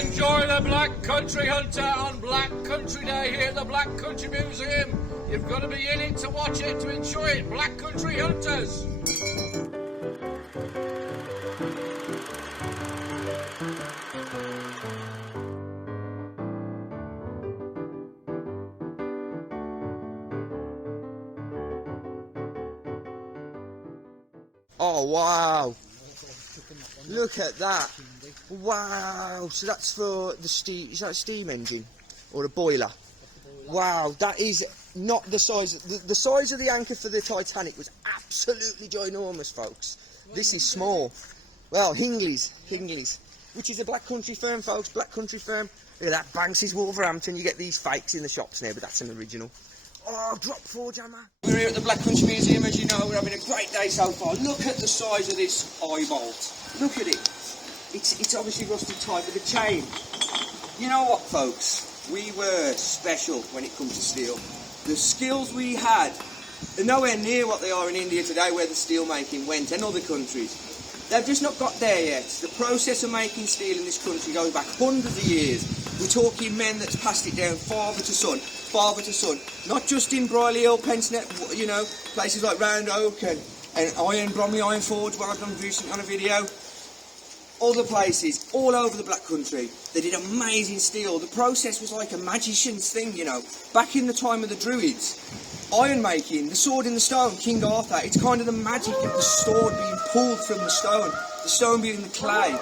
Enjoy the Black Country Hunter on Black Country Day here at the Black Country Museum. You've got to be in it to watch it, to enjoy it. Black Country Hunters. Oh wow, look at that. Wow, so that's for the steam, is that a steam engine or a boiler? Wow, that is not the size, the size of the anchor for the Titanic was absolutely ginormous, folks. This is small. Well, Hingley's, which is a Black Country firm, folks, Black Country firm. Look at that, Banksy's Wolverhampton. You get these fakes in the shops now, but that's an original. Oh, drop forge hammer. We're here at the Black Country Museum, as you know. We're having a great day so far. Look at the size of this eye bolt. Look at it. It's obviously rusted tight with a chain. You know what, folks? We were special when it comes to steel. The skills we had are nowhere near what they are in India today, where the steel making went, and other countries. They've just not got there yet. The process of making steel in this country goes back hundreds of years. We're talking men that's passed it down father to son, not just in Bromley, Pensnet, you know, places like Round Oak and Bromley Iron Forge, where I've done recently on a video. Other places, all over the Black Country, they did amazing steel. The process was like a magician's thing, you know. Back in the time of the Druids, iron making, the sword in the stone, King Arthur, it's kind of the magic of the sword being pulled from the stone being the clay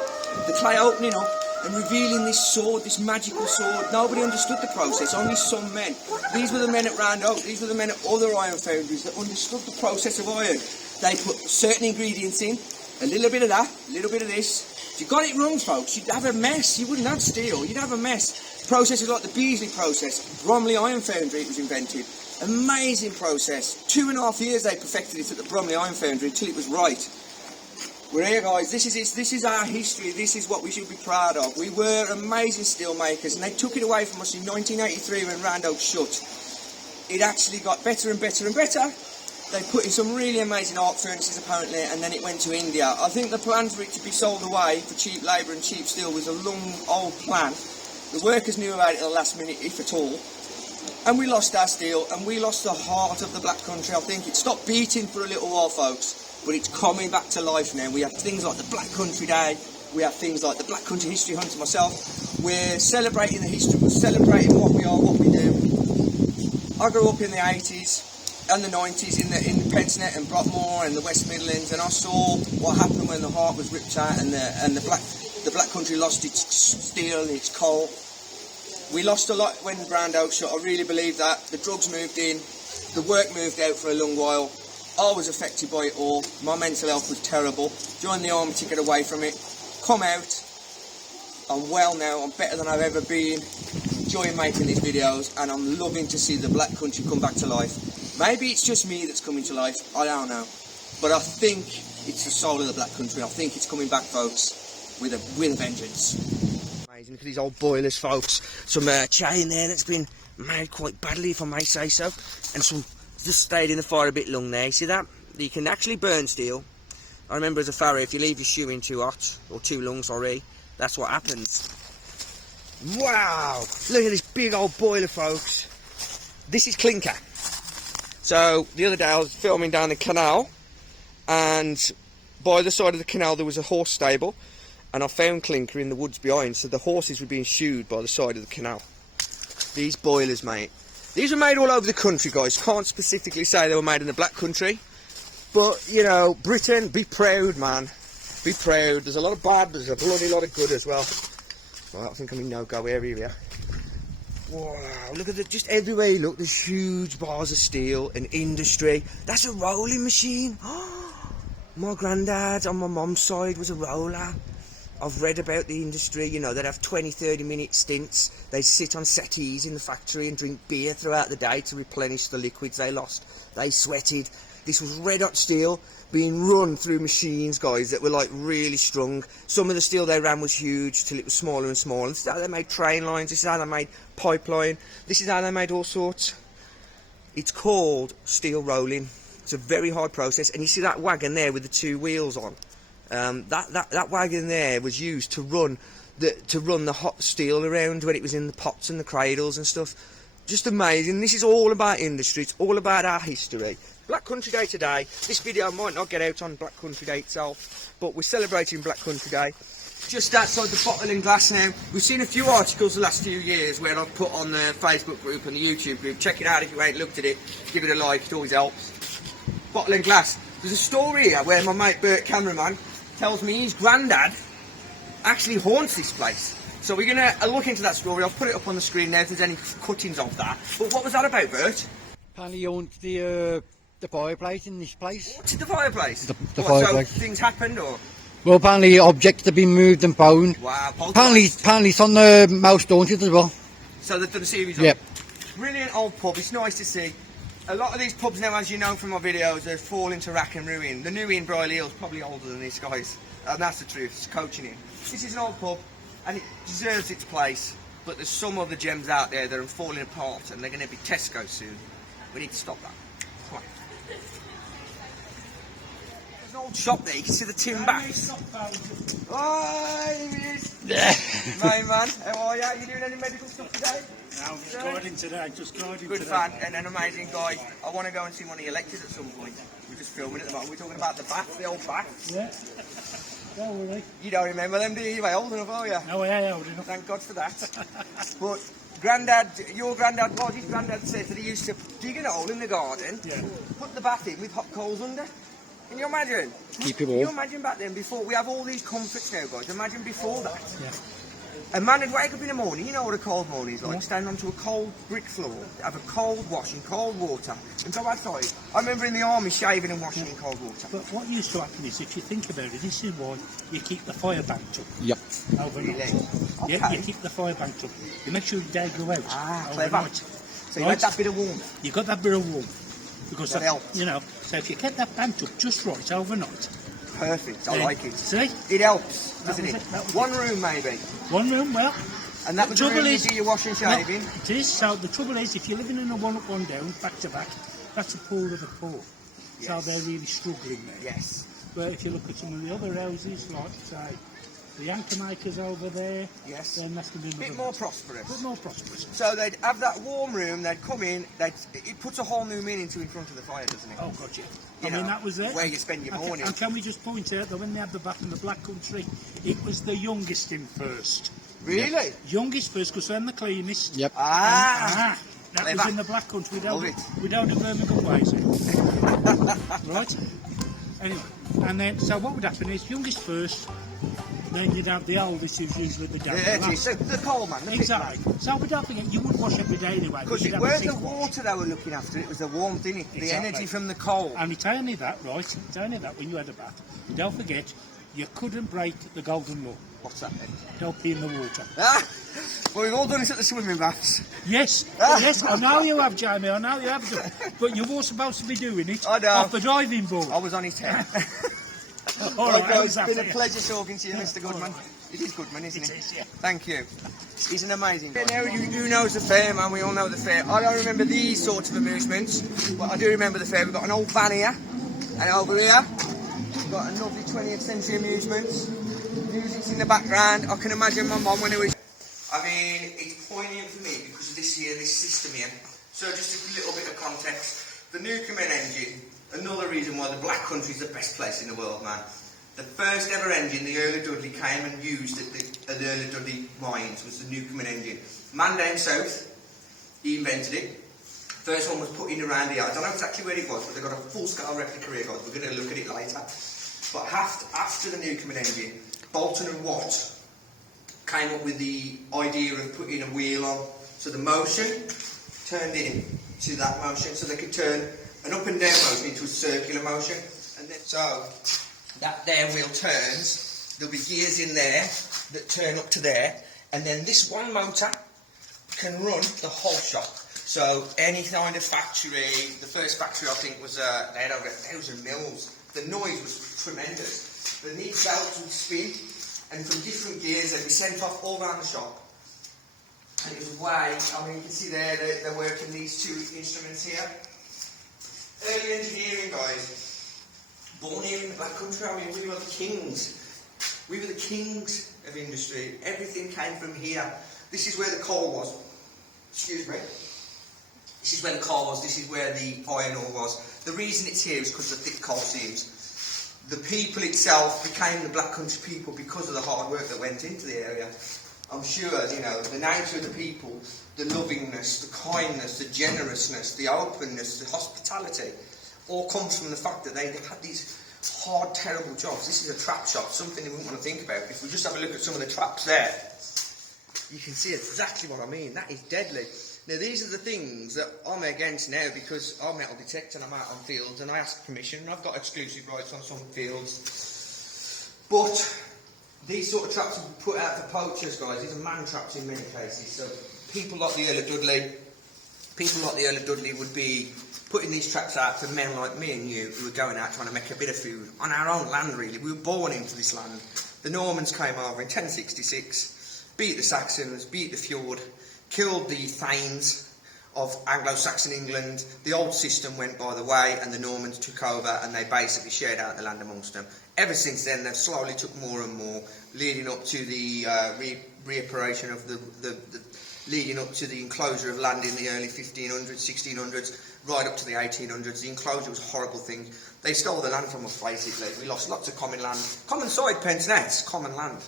opening up and revealing this sword, this magical sword. Nobody understood the process, only some men. These were the men at Round Oak, these were the men at other iron foundries that understood the process of iron. They put certain ingredients in, a little bit of that, a little bit of this. If you got it wrong, folks, you'd have a mess. You wouldn't have steel, you'd have a mess. Processes like the Beasley process, Bromley Iron Foundry, it was invented. Amazing process. 2.5 years they perfected it at the Bromley Iron Foundry until it was right. We're here, guys. This is our history. This is what we should be proud of. We were amazing steel makers, and they took it away from us in 1983 when Round Oak shut. It actually got better and better and better. They put in some really amazing arc furnaces apparently, and then it went to India. I think the plan for it to be sold away for cheap labour and cheap steel was a long old plan. The workers knew about it at the last minute, if at all. And we lost our steel, and we lost the heart of the Black Country. I think it stopped beating for a little while, folks, but it's coming back to life now. We have things like the Black Country Day, we have things like the Black Country History Hunter myself. We're celebrating the history, we're celebrating what we are, what we do. I grew up in the 80s and the 90s in Pensnet and Brockmore and the West Midlands, and I saw what happened when the heart was ripped out and the Black Country lost its steel and its coal. We lost a lot when Round Oak shut. I really believe that. The drugs moved in, the work moved out for a long while. I was affected by it all. My mental health was terrible. Joined the army to get away from it. Come out. I'm well now. I'm better than I've ever been. Enjoying making these videos, and I'm loving to see the Black Country come back to life. Maybe it's just me that's coming to life. I don't know. But I think it's the soul of the Black Country. I think it's coming back, folks, with a vengeance. Amazing. Look at these old boilers, folks. Some chain there that's been made quite badly, if I may say so. And some just stayed in the fire a bit long there. You see that? You can actually burn steel. I remember as a farrier, if you leave your shoe in too hot, or too long, sorry, that's what happens. Wow! Look at this big old boiler, folks. This is clinker. So, the other day I was filming down the canal, and by the side of the canal there was a horse stable, and I found clinker in the woods behind, so the horses were being shoed by the side of the canal. These boilers, mate. These were made all over the country, guys. Can't specifically say they were made in the Black Country, but, you know, Britain, be proud, man. Be proud. There's a lot of bad, but there's a bloody lot of good as well. Right, I think I'm in no-go area here. Wow, look at it, just everywhere you look, there's huge bars of steel and industry. That's a rolling machine. My granddad on my mum's side was a roller. I've read about the industry, you know, they'd have 20-30 minute stints. They'd sit on settees in the factory and drink beer throughout the day to replenish the liquids they lost. They sweated. This was red hot steel being run through machines, guys, that were like really strong. Some of the steel they ran was huge till it was smaller and smaller. This is how they made train lines, this is how they made pipeline, this is how they made all sorts. It's called steel rolling. It's a very hard process, and you see that wagon there with the two wheels on. That wagon there was used to run the hot steel around when it was in the pots and the cradles and stuff. Just amazing. This is all about industry. It's all about our history. Black Country Day today. This video might not get out on Black Country Day itself, but we're celebrating Black Country Day. Just outside the Bottle and Glass now. We've seen a few articles the last few years where I've put on the Facebook group and the YouTube group. Check it out if you ain't looked at it. Give it a like, it always helps. Bottle and Glass. There's a story here where my mate Burt, cameraman, tells me his granddad actually haunts this place. So we're going to look into that story. I'll put it up on the screen now if there's any cuttings of that. But what was that about, Bert? Apparently he haunts the fireplace in this place. What's the fireplace? The what, fireplace. So things happened or? Well, apparently objects have been moved and found. Wow. Apparently it's on the Mouse Daunted as well. So they've done a series Yep. of brilliant old pub. It's nice to see. A lot of these pubs now, as you know from my videos, they fall into rack and ruin. The new in Bromley is probably older than this, guys. And that's the truth. It's coaching him. This is an old pub, and it deserves its place. But there's some other gems out there that are falling apart, and they're going to be Tesco soon. We need to stop that. Come on. There's an old shop there. You can see the tin backs. Oh, here it is. My man, how are you? You doing any medical stuff today? No, just guiding today, Good fan and an amazing guy. I want to go and see one of your lectures at some point. We're just filming at the moment. We're talking about the bath, the old bath. Yeah. Don't worry. You don't remember them, do you? You're old enough, are you? No, I ain't old enough. Thank God for that. But Grandad, your granddad, well, his granddad said that he used to dig a hole in the garden, Yeah. put the bath in with hot coals under. Can you imagine? Keep it Can you warm. imagine back then, before, we have all these comforts now, guys. Imagine before that. Yeah. A man would wake up in the morning, you know what a cold morning is like, stand onto a cold brick floor, have a cold wash in cold water, and go outside. I remember in the army shaving and washing in cold water. But what used to happen is, if you think about it, this is why you keep the fire banked up Yep. overnight. Really? Yeah, Okay. you keep the fire banked up. You make sure they go out Clever. overnight. So you had that bit of warmth. You got that bit of warmth. Because That helps. you know, so if you get that banked up just right overnight, Perfect, I then- like it. See? It helps, doesn't was it? it, that was One room maybe. One room, well, And that was the trouble room you is- do your washing and shaving. well, it is. So the trouble is, if you're living in a one up, one down, back to back, that's a poor of the poor. So Yes. they're really struggling there. Yes, But if you look at some of the other houses, like say the anchor makers over there, yes. then that's going to be Bit more prosperous. bit more prosperous. So they'd have that warm room, they'd come in, it puts a whole new meaning to in front of the fire, doesn't it? Oh, gotcha. You I mean, know, that was it. where you spend your morning. And can we just point out that when they had the bath in the Black Country, it was the youngest in first. Really? Youngest first, because then the cleanest. Yep. Ah! That was Clever. in the Black Country. Love it. We don't do Birmingham ways here. Right? Anyway, and then, so what would happen is, youngest first, then you'd have the oldest, who's usually the dad. Yeah, it is. So the coal man, the pit man. Exactly. So, but don't forget, you wouldn't wash every day anyway. Because you'd it have a weren't sick the wash. water they were looking after, it was the warmth, innit? The Exactly. energy from the coal. And it's only that, right? It's only that when you had a bath. Don't forget, you couldn't break the golden law. What's that then? Don't pee in the water. Ah! Well, we've all done it at the swimming baths. Yes, Ah. yes, I know you have, Jamie, I know you have done. But you were supposed to be doing it I know. off the diving board. I was on his head. All Well, right, guys, how's that it's been for a you? pleasure talking to you, Mr. Goodman. It is Goodman, isn't it? It is, yeah. Thank you. He's an amazing guy. Now, you know the fair, man. We all know the fair. I don't remember these sorts of amusements, but I do remember the fair. We've got an old van here, and over here, we've got a lovely 20th century amusements. Music's in the background. I can imagine my mum when it was... I mean, it's poignant for me because of this system here. So just a little bit of context. The Newcomen engine, another reason why the Black Country is the best place in the world, man. The first ever engine the Earl of Dudley came and used at the Earl of Dudley mines was the Newcomen engine. Man down south, he invented it. First one was put in around here. I don't know exactly where it was, but they've got a full-scale replica here, guys. We're going to look at it later. But after the Newcomen engine, Bolton and Watt came up with the idea of putting a wheel on. So the motion turned in to that motion, so they could turn an up and down motion into a circular motion. And then, so that there wheel turns, there'll be gears in there that turn up to there, and then this one motor can run the whole shop. So any kind of factory, the first factory I think was, they had over 1,000 mills. The noise was tremendous. The neat belts would spin, and from different gears they'd be sent off all around the shop. And it was way, I mean you can see there they're working these two instruments here. Early engineering, guys. Born here in the Black Country, I mean, we were the kings. We were the kings of industry. Everything came from here. This is where the coal was. Excuse me. This is where the coal was. This is where the iron ore was. The reason it's here is because of the thick coal seams. The people itself became the Black Country people because of the hard work that went into the area. I'm sure, you know, the nature of the people, the lovingness, the kindness, the generousness, the openness, the hospitality, all comes from the fact that they had these hard, terrible jobs. This is a trap shop, something you wouldn't want to think about. If we just have a look at some of the traps there, you can see exactly what I mean. That is deadly. Now, these are the things that I'm against now because I'm metal detector and I'm out on fields and I ask permission and I've got exclusive rights on some fields. But these sort of traps are put out for poachers, guys. These are man traps in many cases. So people like the Earl of Dudley would be putting these traps out for men like me and you who were going out trying to make a bit of food on our own land, really. We were born into this land. The Normans came over in 1066, beat the Saxons, beat the fjord, killed the Thanes of Anglo-Saxon England. The old system went by the way and the Normans took over and they basically shared out the land amongst them. Ever since then, they've slowly took more and more, leading up to the reapparation of leading up to the enclosure of land in the early 1500s, 1600s, right up to the 1800s. The enclosure was a horrible thing. They stole the land from us, basically. We lost lots of common land. Common side, Pentonets, common land.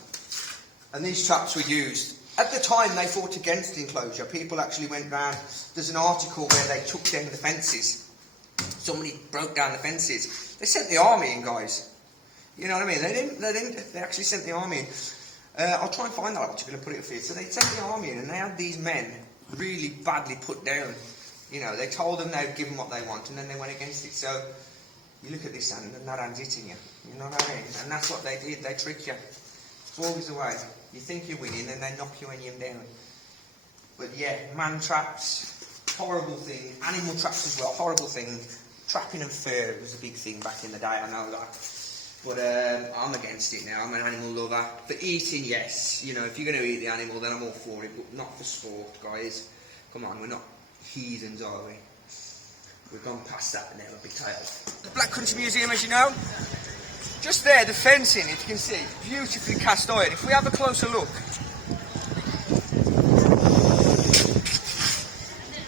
And these traps were used. At the time, they fought against the enclosure. People actually went round. There's an article where they took down the fences. Somebody broke down the fences. They sent the army in, guys. You know what I mean? They didn't. They actually sent the army in. I'll try and find that article and put it for you. So they sent the army in and they had these men really badly put down. You know, they told them they'd give them what they want and then they went against it. So you look at this hand and that hand's hitting you. You know what I mean? And that's what they did. They trick you. It's always the way. You think you're winning and they knock you when you're down. But yeah, man traps, horrible thing. Animal traps as well, horrible thing. Trapping and fur was a big thing back in the day, I know that. But I'm against it now. I'm an animal lover. For eating, yes. You know, if you're going to eat the animal, then I'm all for it. But not for sport, guys. Come on, we're not heathens, are we? We've gone past that now, a bit tail. The Black Country Museum, as you know, just there, the fencing, if you can see, beautifully cast iron. If we have a closer look,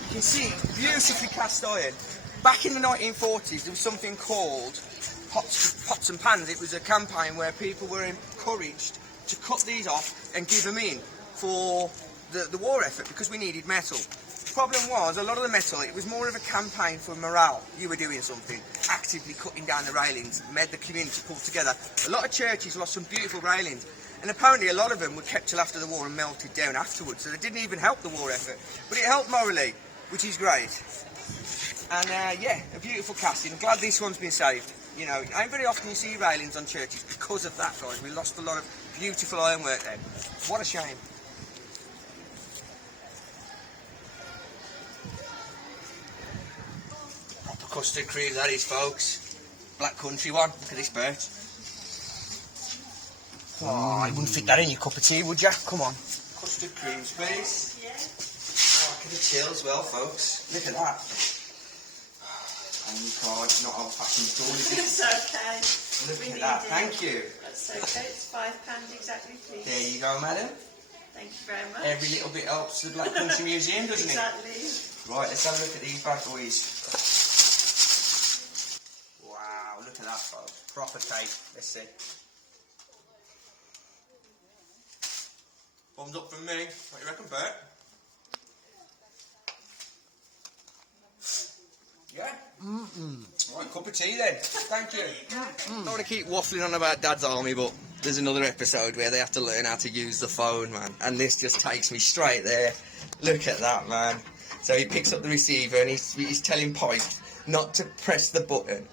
you can see beautifully cast iron. Back in the 1940s, there was something called pots and pans. It was a campaign where people were encouraged to cut these off and give them in for the war effort because we needed metal. The problem was, a lot of the metal, it was more of a campaign for morale. You were doing something, actively cutting down the railings, made the community pull together. A lot of churches lost some beautiful railings, and apparently a lot of them were kept till after the war and melted down afterwards, so they didn't even help the war effort. But it helped morally, which is great. And yeah, a beautiful casting. I'm glad this one's been saved. You know, it ain't very often you see railings on churches because of that, guys. We lost a lot of beautiful ironwork then. What a shame. Proper custard cream, that is, folks. Black Country one. Look at this burt. Oh, you wouldn't fit that in your cup of tea, would you? Come on. Custard creams, please. Yeah. Oh, look at the chill as well, folks. Look at that. Card, not old-fashioned at all, is it? It's okay. Look at that, thank you. That's okay, it's £5 exactly, please. There you go, madam. Thank you very much. Every little bit helps the Black Country Museum, doesn't exactly. it? Right, let's have a look at these bad boys. Wow, look at that, folks. Proper tape. Let's see. Thumbs up from me. What do you reckon, Bert? Yeah? Right, cup of tea then. Thank you. I don't want to keep waffling on about Dad's Army, but there's another episode where they have to learn how to use the phone, man. And this just takes me straight there. Look at that, man. So he picks up the receiver and he's telling Pike not to press the button,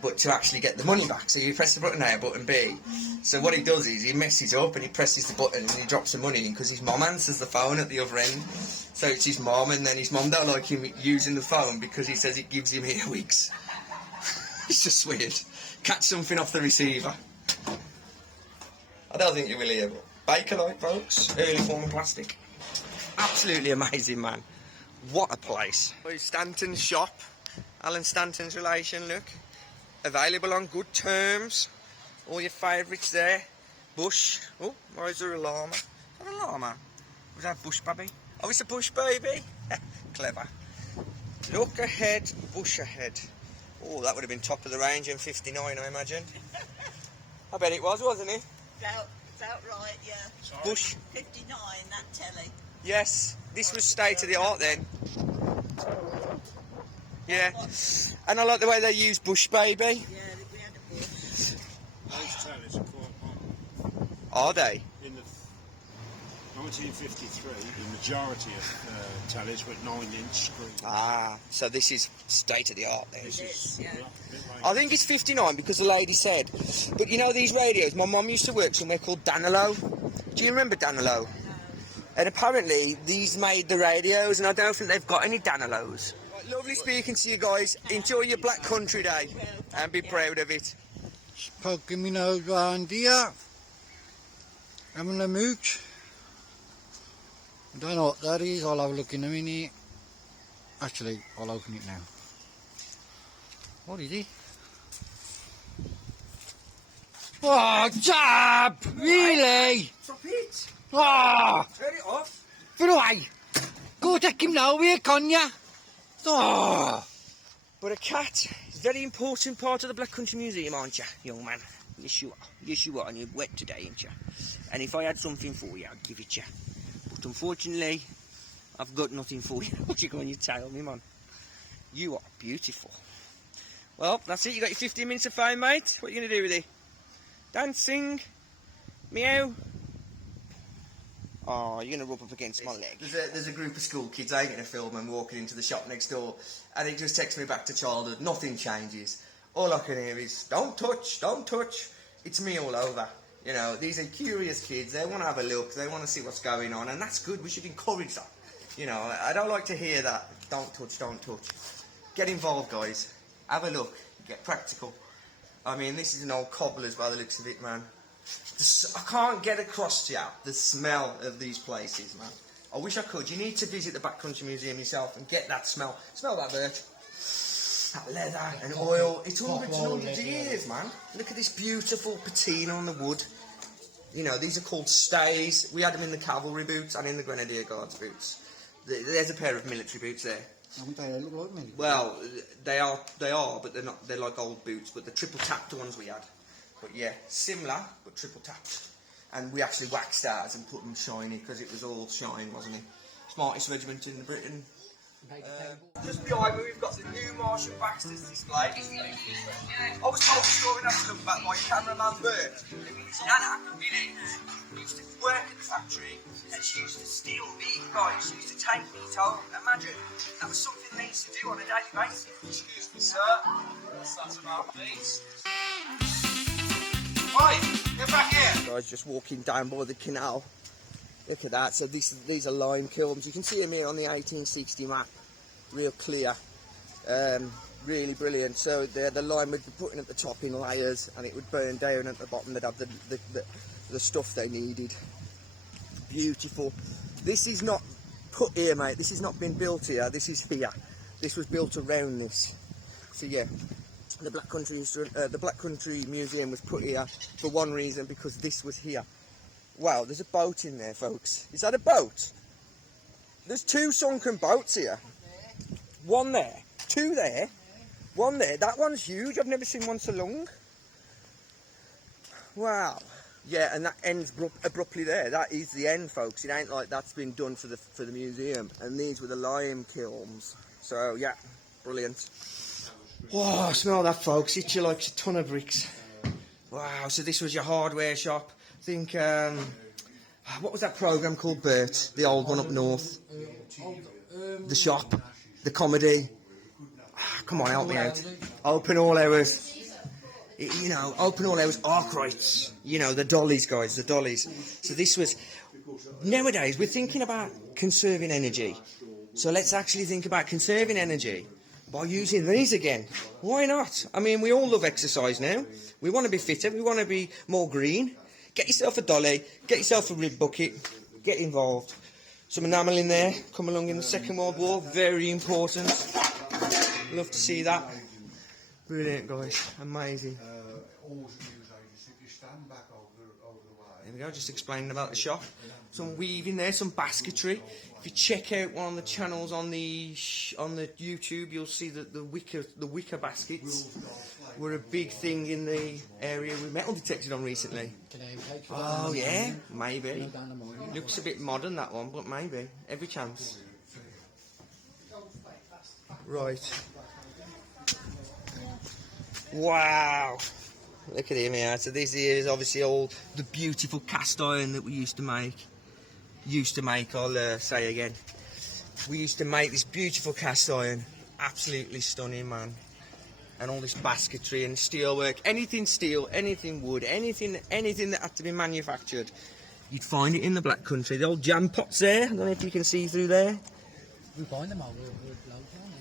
but to actually get the money back. So you press the button A, button B. So what he does is he messes up and he presses the button and he drops the money in because his mum answers the phone at the other end. So it's his mum, and then his mum don't like him using the phone because he says it gives him earwigs. It's just weird. Catch something off the receiver. I don't think you will hear, but Bakelite, folks. Early form of plastic. Absolutely amazing, man. What a place. Stanton's shop. Alan Stanton's relation, look. available on good terms. All your favourites there. Bush. Oh, why is there a llama? Is that a llama? Was that bush baby? Oh, it's a bush baby. Clever. Look ahead, bush ahead. Oh, that would have been top of the range in '59, I imagine. I bet it was, wasn't it? It's outright, yeah. Bush. 59, that telly. Yes, this was state of the art then. Yeah, and I like the way they use bush baby. Yeah, we had a bush. Those tallies are quite modern. Are they? In the 1953, the majority of tallies were 9-inch screws. Ah, so this is state of the art then. This is yeah. a bit like I think it's 59 because the lady said. But you know these radios, my mum used to work somewhere called Danilo. Do you remember Danilo? And apparently these made the radios, and I don't think they've got any Danilos. Right, lovely speaking to you guys. Enjoy your Black Country Day and be proud of it. Poking me nose round here. Having a mooch. I don't know what that is, I'll have a look in a minute. Actually, I'll open it now. What is it? Oh, Jab! Really? Stop it! Oh! Turn it off. Put away! Go take him now, here, can ya? Oh! But a cat is a very important part of the Black Country Museum, aren't you, young man? Yes, you are. Yes, you are, and you're wet today, ain't you? And if I had something for you, I'd give it you. But unfortunately, I've got nothing for you. What you going to tell me, man? You are beautiful. Well, that's it. You got your 15 minutes of fame, mate. What are you going to do with it? Dancing? Meow? Oh, you're going to rub up against my leg. There's a group of school kids taking a film and walking into the shop next door, and it just takes me back to childhood. Nothing changes. All I can hear is, don't touch, don't touch. It's me all over. You know, these are curious kids. They want to have a look. They want to see what's going on, and that's good. We should encourage that. You know, I don't like to hear that. Don't touch, don't touch. Get involved, guys. Have a look. Get practical. I mean, this is an old cobbler's by the looks of it, man. I can't get across to you the smell of these places, man. I wish I could. You need to visit the Backcountry Museum yourself and get that smell. Smell that, Bert. That leather and oil. It's hundreds and hundreds of years, man. Look at this beautiful patina on the wood. You know, these are called stays. We had them in the cavalry boots and in the Grenadier Guards boots. There's a pair of military boots there. They look like me. Well, they are, but they're not. They're like old boots, but the triple tapped ones we had. But yeah, similar, but triple tapped. And we actually waxed ours and put them shiny because it was all shine, wasn't it? Smartest regiment in Britain. Just behind me, we've got the new Marshall Baxter's display. I was told a story not to look back by cameraman Burt. Nana, Billy, used to work at the factory and she used to steal meat, guys. She used to take meat home. Imagine, that was something they used to do on a daily basis. Excuse me, sir. What's that about, please? Right, get back here. Guys, just walking down by the canal. Look at that. So these are lime kilns. You can see them here on the 1860 map. Real clear. Really brilliant. So the lime would be put in at the top in layers, and it would burn down at the bottom. They'd have the stuff they needed. Beautiful. This is not put here, mate. This has not been built here. This is here. This was built around this. So yeah. The Black Country Museum was put here for one reason, because this was here. Wow, there's a boat in there, folks. Is that a boat? There's two sunken boats here. One there, two there, one there. That one's huge. I've never seen one so long. Wow. Yeah, and that ends abruptly there. That is the end, folks. It ain't like that's been done for the museum. And these were the lime kilns. So yeah, brilliant. Wow, smell that, folks. It's like a ton of bricks. Wow, so this was your hardware shop. I think, what was that programme called, Bert? The old one up north. The shop. The comedy. Come on, help me out. Open all hours. You know, open all hours. Arkwrights. You know, the dollies, guys, the dollies. So this was... Nowadays, we're thinking about conserving energy. So let's actually think about conserving energy by using these again. Why not? I mean, we all love exercise now. We want to be fitter. We want to be more green. Get yourself a dolly. Get yourself a rib bucket. Get involved. Some enamel in there. Come along in the Second World War. Very important. Love to see that. Brilliant, guys. Amazing. Always use ages if you stand back over the way. There we go, just explaining about the shop. Some weaving there, some basketry. If you check out one of the channels on the YouTube, you'll see that the wicker baskets were a big thing in the area we metal detected on recently. Oh yeah, maybe. Looks a bit modern, that one, but maybe. Every chance. Right. Wow. Look at him here. So this here is obviously all the beautiful cast iron that we used to make. I'll say again. We used to make this beautiful cast iron. Absolutely stunning, man. And all this basketry and steel work. Anything steel, anything wood, anything that had to be manufactured. You'd find it in the Black Country. The old jam pots there. I don't know if you can see through there. We find them all.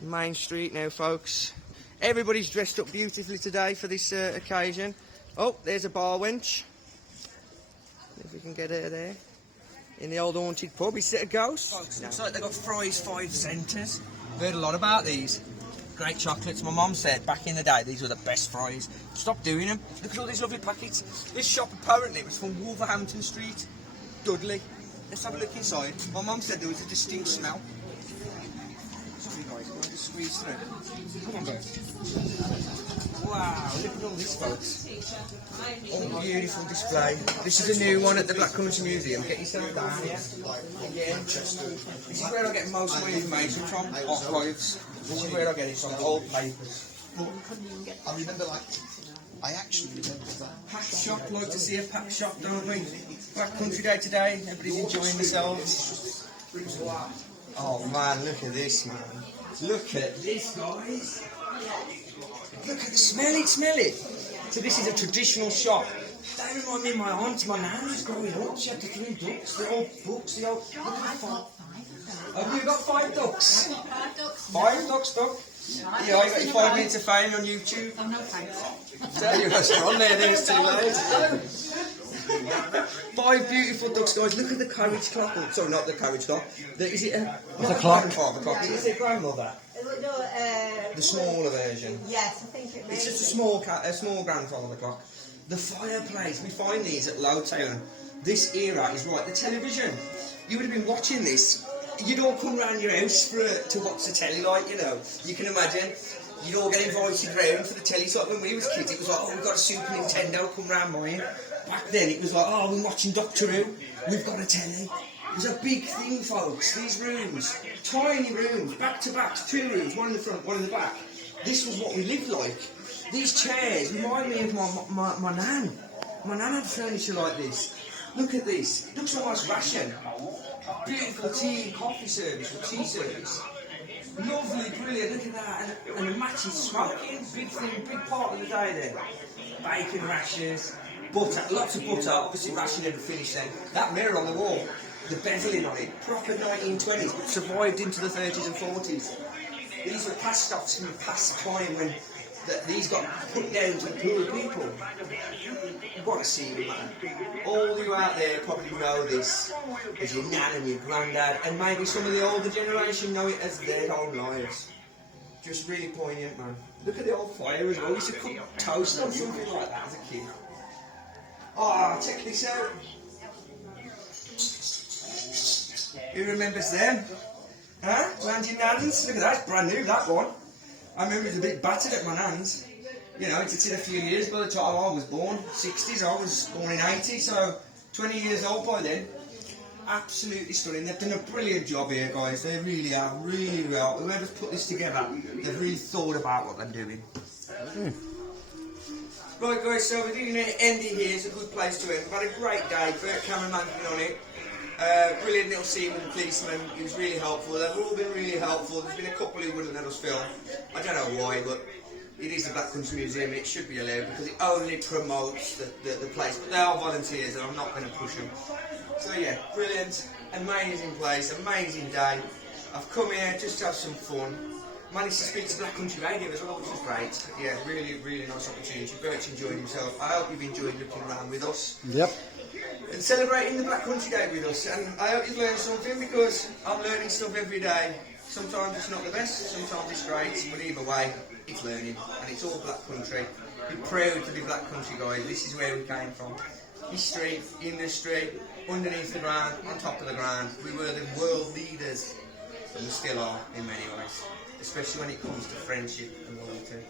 Main Street now, folks. Everybody's dressed up beautifully today for this occasion. Oh, there's a bar wench. If we can get her there. In the old haunted pub. Is it a ghost? Folks, looks like they've got Fry's 5 centres. I've heard a lot about these. Great chocolates. My mum said back in the day these were the best fries. Stop doing them. Look at all these lovely packets. This shop apparently was from Wolverhampton Street, Dudley. Let's have a look inside. My mum said there was a distinct smell. Sorry guys, can I just squeeze through? Come on guys. Wow, look at all this, folks. Oh, beautiful display. This is a new one at the Black Country Museum. Get yourself down here. Again. This is where I get most of my information from. Archives. This is where I get it from. Old papers. I remember, I actually remember that. Pack shop. Like to see a pack shop, don't we? Black Country Day today. Everybody's enjoying themselves. Oh man, look at this, man. Look at this, guys. Look at the smell it. So this is a traditional shop. They remind me of my aunt, my nan was growing up. She had the 3 ducks, the old books, the old... Look at the 5. Have you got 5 ducks? 5 ducks, Doc? Yeah, I got your 5 minutes of fame on YouTube. Oh, no thanks. Tell you what's on there, then it's too late. 5 beautiful ducks, guys. Look at the carriage clock. Oh, sorry, not the carriage clock. Is it a... It's a clock. The clock. Is it a grandmother? The smaller version. Yes, I think it may It's just a small grandfather clock. The fireplace, we find these at Lowtown. This era is right, the television. You would have been watching this. You'd all come round your house to watch the telly, like, you know. You can imagine. You'd all get invited round for the telly. So like when we was kids, it was like, oh, we've got a Super Nintendo, come round mine. Back then, it was like, oh, we're watching Doctor Who. We've got a telly. It was a big thing, folks. These rooms, tiny rooms, back to back, 2 rooms, one in the front, one in the back. This was what we lived like. These chairs remind me of my nan. My nan had furniture like this. Look at this. It looks almost ration. Beautiful tea and coffee service, or tea service. Lovely, brilliant. Look at that. And the matches smoking. Big thing, big part of the day then. Bacon rashers, butter, lots of butter. Obviously, ration never finished then. That mirror on the wall. The beveling on it, proper 1920s, but survived into the 30s and 40s. These were cast-offs from past time when these got put down to the poorer people. What a scene, man. All you out there probably know this as your nan and your granddad, and maybe some of the older generation know it as their own lives. Just really poignant, man. Look at the old fire as well. We used to cook toast on something like that as a kid. Oh, check this out. Who remembers them? Huh? Round your nans? Look at that, it's brand new, that one. I remember it was a bit battered at my nan's. You know, it's in a few years by the time I was born. 60s, I was born in 80, so 20 years old by then. Absolutely stunning. They've done a brilliant job here, guys. They really have, really well. Whoever's put this together, they've really thought about what they're doing. Right, guys, so we're going to end it here. It's a good place to end. We've had a great day. Burt cameraman's been on it. Brilliant little scene with the policeman. He was really helpful. They've all been really helpful. There's been a couple who wouldn't let us film. I don't know why, but it is the Black Country Museum and it should be allowed because it only promotes the place. But they are volunteers and I'm not going to push them. So yeah, brilliant, amazing place, amazing day. I've come here just to have some fun. Managed to speak to Black Country Radio as well, which was great. Yeah, really, really nice opportunity. Bert's enjoyed himself. I hope you've enjoyed looking around with us. Yep. And celebrating the Black Country Day with us. And I hope you've learned something because I'm learning stuff every day. Sometimes it's not the best, sometimes it's great, but either way, it's learning, and it's all black country. We're proud to be black country guys. This is where we came from. History, industry, underneath the ground, on top of the ground. We were the world leaders, and we still are in many ways, especially when it comes to friendship and loyalty.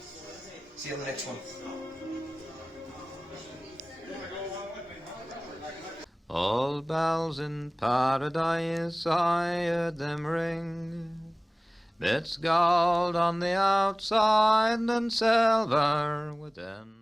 See you on the next one. All bells in paradise, I heard them ring. It's gold on the outside and silver within.